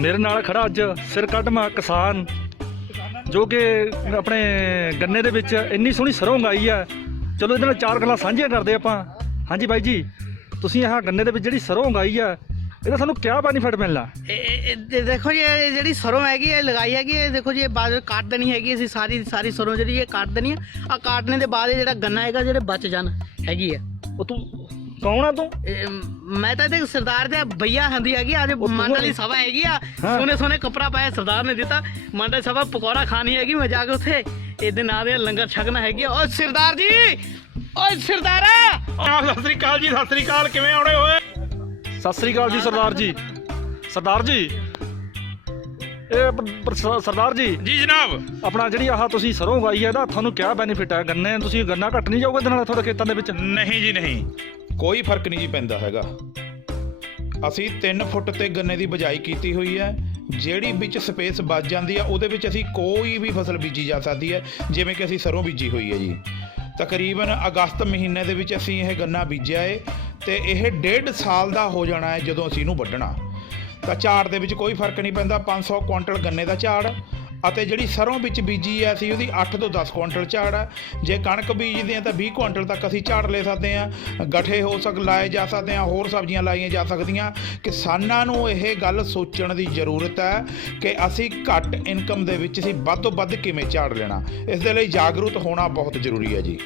ਮੇਰੇ ਨਾਲ ਖੜਾ ਅੱਜ ਸਿਰ ਕੱਢਮਾ ਕਿਸਾਨ, ਜੋ ਕਿ ਆਪਣੇ ਗੰਨੇ ਦੇ ਵਿੱਚ ਇੰਨੀ ਸੋਹਣੀ ਸਰੋਂ ਉਗਾਈ ਆ। ਚਲੋ ਇਹਦੇ ਨਾਲ ਚਾਰ ਗੱਲਾਂ ਸਾਂਝੀਆਂ ਕਰਦੇ ਆਪਾਂ। ਹਾਂਜੀ ਬਾਈ ਜੀ, ਤੁਸੀਂ ਆਹ ਗੰਨੇ ਦੇ ਵਿੱਚ ਜਿਹੜੀ ਸਰੋਂ ਉਗਾਈ ਆ, ਇਹਦਾ ਸਾਨੂੰ ਕਿਆ ਬੈਨੀਫਿਟ ਮਿਲਣਾ? ਦੇਖੋ ਜੀ, ਇਹ ਜਿਹੜੀ ਸਰੋਂ ਹੈਗੀ, ਇਹ ਲਗਾਈ ਹੈਗੀ, ਇਹ ਦੇਖੋ ਜੀ, ਇਹ ਬਾਅਦ ਕੱਟ ਦੇਣੀ ਹੈਗੀ, ਅਸੀਂ ਸਾਰੀ ਸਾਰੀ ਸਰੋਂ ਜਿਹੜੀ ਇਹ ਕੱਟ ਦੇਣੀ ਆ। ਆ ਕਾਟਣੇ ਦੇ ਬਾਅਦ ਇਹ ਜਿਹੜਾ ਗੰਨਾ ਹੈਗਾ, ਜਿਹੜੇ ਬਚ ਜਾਣ, ਹੈਗੀ ਆ। ਉਹ ਤੂੰ ਕੌਣ ਆ ਤੂੰ? ਇਹ ਮੈਂ ਤਾਂ ਇਹਦੇ ਸਰਦਾਰ ਦੇ ਭਈਆ ਹੁੰਦੀ ਹੈਗੀ ਅੱਜ ਮੰਡਲੀ? ਸਭਾ ਹੈਗੀ ਆ। ਸੋਨੇ ਸੋਨੇ ਕੱਪੜਾ ਪਾਇਆ ਸਰਦਾਰ ਨੇ ਦਿੱਤਾ। ਮੰਡਲੀ ਸਭਾ ਪਕੌੜਾ ਖਾਣੀ ਹੈਗੀ ਮੈਂ ਜਾ ਕੇ ਉੱਥੇ ਇਹਦੇ ਨਾਂ ਦੇ ਲੰਗਰ ਛਕਣਾ ਹੈਗੀ ਆ। ਓਏ ਸਰਦਾਰ ਜੀ! ਓਏ ਸਰਦਾਰਾ! ਆ ਸਤਿ ਸ੍ਰੀ ਅਕਾਲ ਜੀ ਸਤਿ ਸ੍ਰੀ ਅਕਾਲ ਕਿਵੇਂ ਆਉਣੇ ਹੋਏ? ਸਤਿ ਸ੍ਰੀ ਅਕਾਲ ਜੀ ਸਰਦਾਰ ਜੀ। ਸਰਦਾਰ ਜੀ। ਇਹ ਸਰਦਾਰ ਜੀ। ਜੀ ਜਨਾਬ। ਆਪਣਾ ਜਿਹੜੀ ਆਹ ਤੁਸੀਂ ਸਰੋਂ ਉਗਾਈ ਹੈ ਇਹਦਾ ਤੁਹਾਨੂੰ ਕਿਆ ਬੈਨੀਫਿਟ ਹੈ? ਗੰਨੇ ਤੁਸੀਂ ਗੰਨਾ ਘੱਟ ਨਹੀਂ ਜਾਊਗਾ ਇਹਦੇ ਨਾਲ ਤੁਹਾਡੇ ਖੇਤਾਂ ਦੇ ਵਿੱਚ? ਨਹੀਂ ਜੀ ਨਹੀਂ। ਕੋਈ ਫ਼ਰਕ ਨਹੀਂ ਜੀ ਪੈਂਦਾ ਹੈਗਾ। ਅਸੀਂ 3 ਫੁੱਟ ਤੇ ਗੰਨੇ ਦੀ ਬਜਾਈ ਕੀਤੀ ਹੋਈ ਹੈ। ਜਿਹੜੀ ਵਿੱਚ ਸਪੇਸ ਬਚ ਜਾਂਦੀ ਆ, ਉਹਦੇ ਵਿੱਚ ਅਸੀਂ ਕੋਈ ਵੀ ਫਸਲ ਬੀਜੀ ਜਾ ਸਕਦੀ ਹੈ, ਜਿਵੇਂ ਕਿ ਅਸੀਂ ਸਰੋਂ ਬੀਜੀ ਹੋਈ ਹੈ ਜੀ। ਤਕਰੀਬਨ ਅਗਸਤ ਮਹੀਨੇ ਦੇ ਵਿੱਚ ਅਸੀਂ ਇਹ ਗੰਨਾ ਬੀਜਿਆ ਏ ਤੇ ਇਹ ਡੇਢ ਸਾਲ ਦਾ ਹੋ ਜਾਣਾ ਹੈ ਜਦੋਂ ਅਸੀਂ ਇਹਨੂੰ ਵੱਢਣਾ। ਤਾਂ ਝਾੜ ਦੇ ਵਿੱਚ ਕੋਈ ਫ਼ਰਕ ਨਹੀਂ ਪੈਂਦਾ 500 ਕੁਇੰਟਲ ਗੰਨੇ ਦਾ ਝਾੜ ਅਤੇ ਜਿਹੜੀ ਸਰੋਂ ਵਿੱਚ ਬੀਜੀ ਹੈ, ਅਸੀਂ ਉਹਦੀ 8 ਤੋਂ 10 ਕੁਇੰਟਲ ਝਾੜ ਹੈ ਜੇ ਕਣਕ ਬੀਜਦੇ ਆ ਤਾਂ 20 ਕੁਇੰਟਲ ਤੱਕ ਅਸੀਂ ਝਾੜ ਲੈ ਸਕਦੇ ਆ ਗੱਠੇ ਹੋ ਸਕ, ਲਾਏ ਜਾ ਸਕਦੇ ਆ ਹੋਰ ਸਬਜ਼ੀਆਂ ਲਾਈਆਂ ਜਾ ਸਕਦੀਆਂ। ਕਿਸਾਨਾਂ ਨੂੰ ਇਹ ਗੱਲ ਸੋਚਣ ਦੀ ਜ਼ਰੂਰਤ ਹੈ ਕਿ ਅਸੀਂ ਘੱਟ ਇਨਕਮ ਦੇ ਵਿੱਚ ਅਸੀਂ ਵੱਧ ਤੋਂ ਵੱਧ ਕਿਵੇਂ ਝਾੜ ਲੈਣਾ। ਇਸ ਦੇ ਲਈ ਜਾਗਰੂਕ ਹੋਣਾ ਬਹੁਤ ਜ਼ਰੂਰੀ ਹੈ ਜੀ।